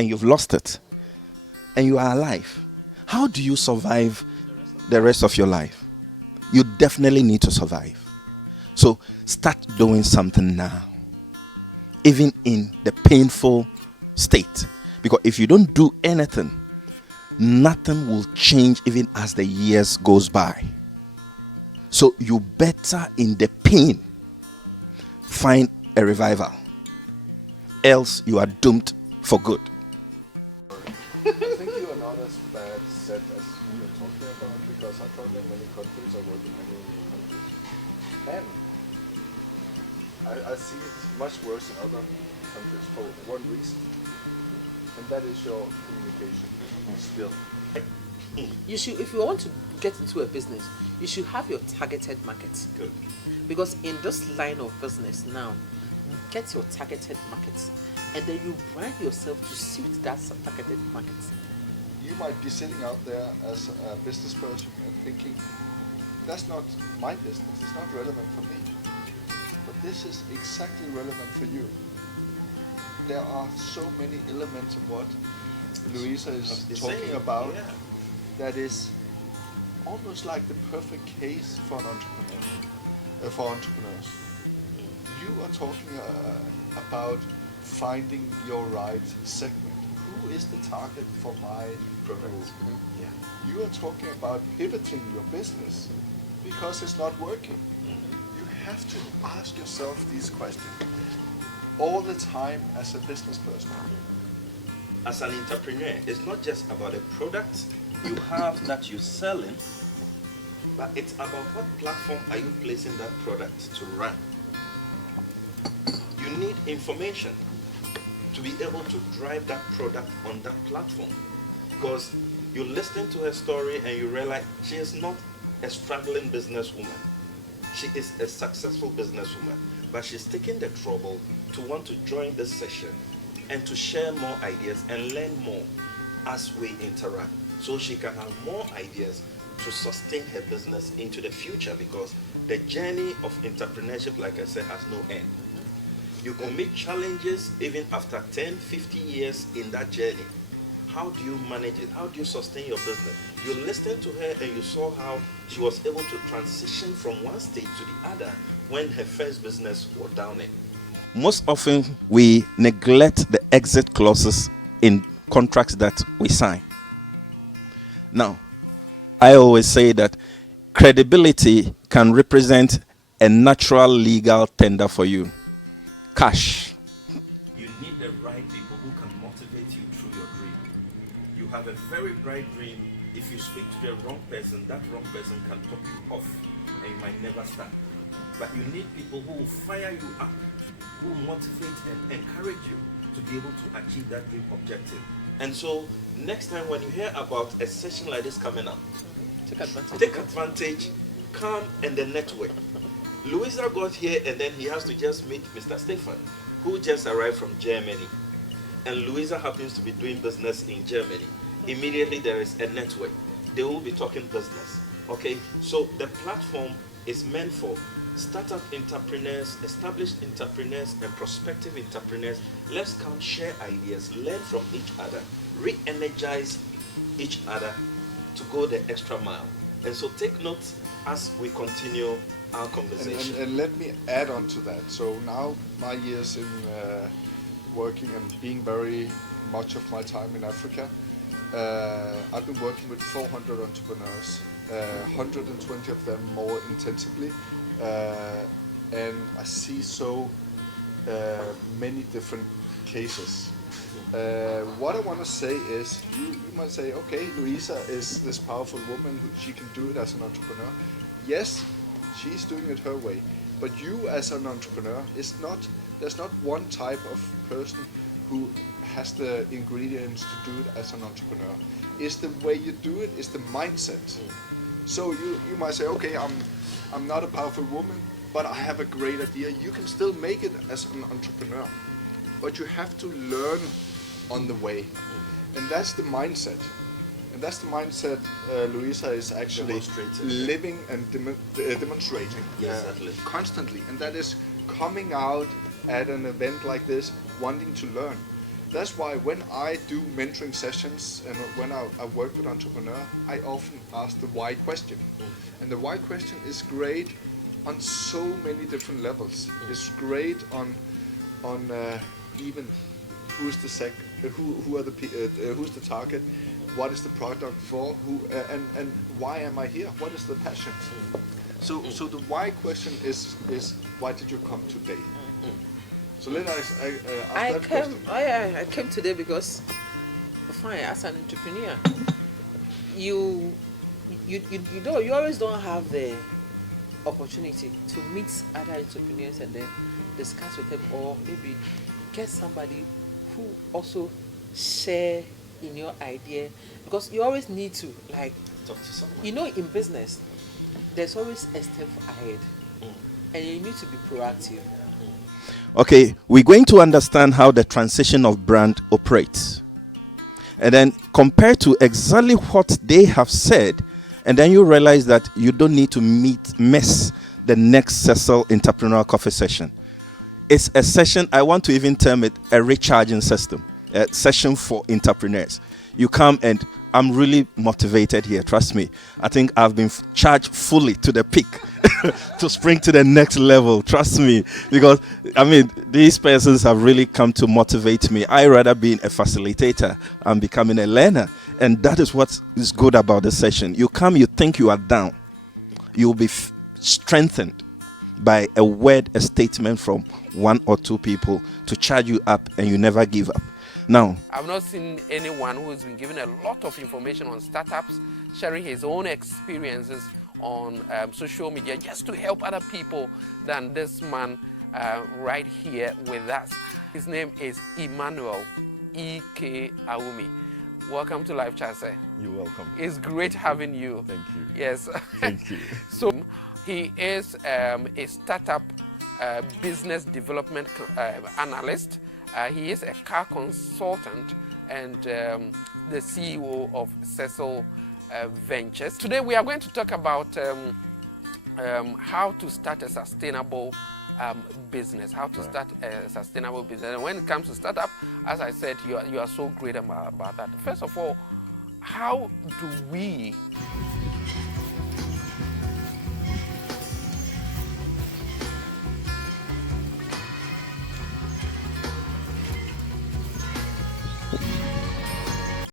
and you've lost it and you are alive, how do you survive the rest of your life? You definitely need to survive. So start doing something now, even in the painful state. Because if you don't do anything, nothing will change even as the years goes by. So you better in the pain find a revival, else you are doomed for good. I think you are not as bad set as you are talking about, because I travel in many countries, I work in many countries, and I see it much worse in other countries for one reason, and that is your communication still. You should, if you want to get into a business, you should have your targeted market. Good. Because in this line of business now, you get your targeted market, and then you brand yourself to suit that targeted market. You might be sitting out there as a business person and thinking, that's not my business, it's not relevant for me. But this is exactly relevant for you. There are so many elements in what Louisa is talking about that is almost like the perfect case for an entrepreneur, for entrepreneurs. You are talking about finding your right segment. Who is the target for my product? You are talking about pivoting your business because it's not working. You have to ask yourself these questions all the time as a business person. As an entrepreneur, it's not just about a product you have that you're selling, but it's about what platform are you placing that product to run. You need information to be able to drive that product on that platform, because you listen to her story and you realize she is not a struggling businesswoman. She is a successful businesswoman, but she's taking the trouble to want to join this session and to share more ideas and learn more as we interact, so she can have more ideas to sustain her business into the future, because the journey of entrepreneurship, like I said, has no end. You can meet challenges even after 10, 50 years in that journey. How do you manage it? How do you sustain your business? You listened to her and you saw how she was able to transition from one stage to the other when her first business was down in. Most often we neglect the exit clauses in contracts that we sign. Now, I always say that credibility can represent a natural legal tender for you. Cash. You need the right people who can motivate you through your dream. You have a very bright dream. If you speak to the wrong person, that wrong person can top you off and you might never start. But you need people who will fire you up, who will motivate and encourage you to be able to achieve that dream objective. And so next time when you hear about a session like this coming up, Take advantage. take advantage, come and the network. Louisa got here and then he has to just meet Mr. Stefan, who just arrived from Germany. And Louisa happens to be doing business in Germany. Immediately there is a network. They will be talking business. Okay, so the platform is meant for startup entrepreneurs, established entrepreneurs, and prospective entrepreneurs. Let's come share ideas, learn from each other, re-energize each other to go the extra mile. And so take notes as we continue our conversation. And let me add on to that. So now my years in working and being very much of my time in Africa, I've been working with 400 entrepreneurs, 120 of them more intensively, and I see so many different cases. What I want to say is, you might say, okay, Louisa is this powerful woman, she can do it as an entrepreneur. Yes, she's doing it her way, but you as an entrepreneur, there's not one type of person who has the ingredients to do it as an entrepreneur. It's the way you do it, it's the mindset. So you might say, okay, I'm not a powerful woman, but I have a great idea. You can still make it as an entrepreneur, but you have to learn on the way. And that's the mindset. And that's the mindset Louisa is actually living and demonstrating constantly. And that is coming out at an event like this, wanting to learn. that's why when I do mentoring sessions and when I work with entrepreneur, I often ask the why question. And the why question is great on so many different levels. It's great on even who's the who's the target, what is the product for, who and why am I here? What is the passion? So the why question is why did you come today? So let us ask that question. I came today because, fine, as an entrepreneur, you always don't have the opportunity to meet other entrepreneurs and then discuss with them, or maybe get somebody who also share in your idea, because you always need to Talk to someone. in business there's always a step ahead, and you need to be proactive. Okay, we're going to understand how the transition of brand operates, and then compare to exactly what they have said, and then you realize that you don't need to miss the next Cecil Entrepreneurial Coffee session. It's a session, I want to even term it a recharging system, a session for entrepreneurs. You come, and I'm really motivated here, trust me. I think I've been charged fully to the peak to spring to the next level, trust me. Because, these persons have really come to motivate me. I rather being a facilitator and becoming a learner. And that is what is good about the session. You come, you think you are down. You'll be strengthened by a word, a statement from one or two people to charge you up, and you never give up. Now, I've not seen anyone who has been given a lot of information on startups, sharing his own experiences on social media just to help other people than this man right here with us. His name is Emmanuel E.K. Awumi. Welcome to Live Chat, sir. you're welcome. It's great having you. Thank you. Yes. Thank you. So he is a startup business development analyst. He is a car consultant and the CEO of SESIL'S Ventures. Today we are going to talk about how to start a sustainable business, how to start a sustainable business. And when it comes to startup, as I said, you are so great about that. First of all, how do we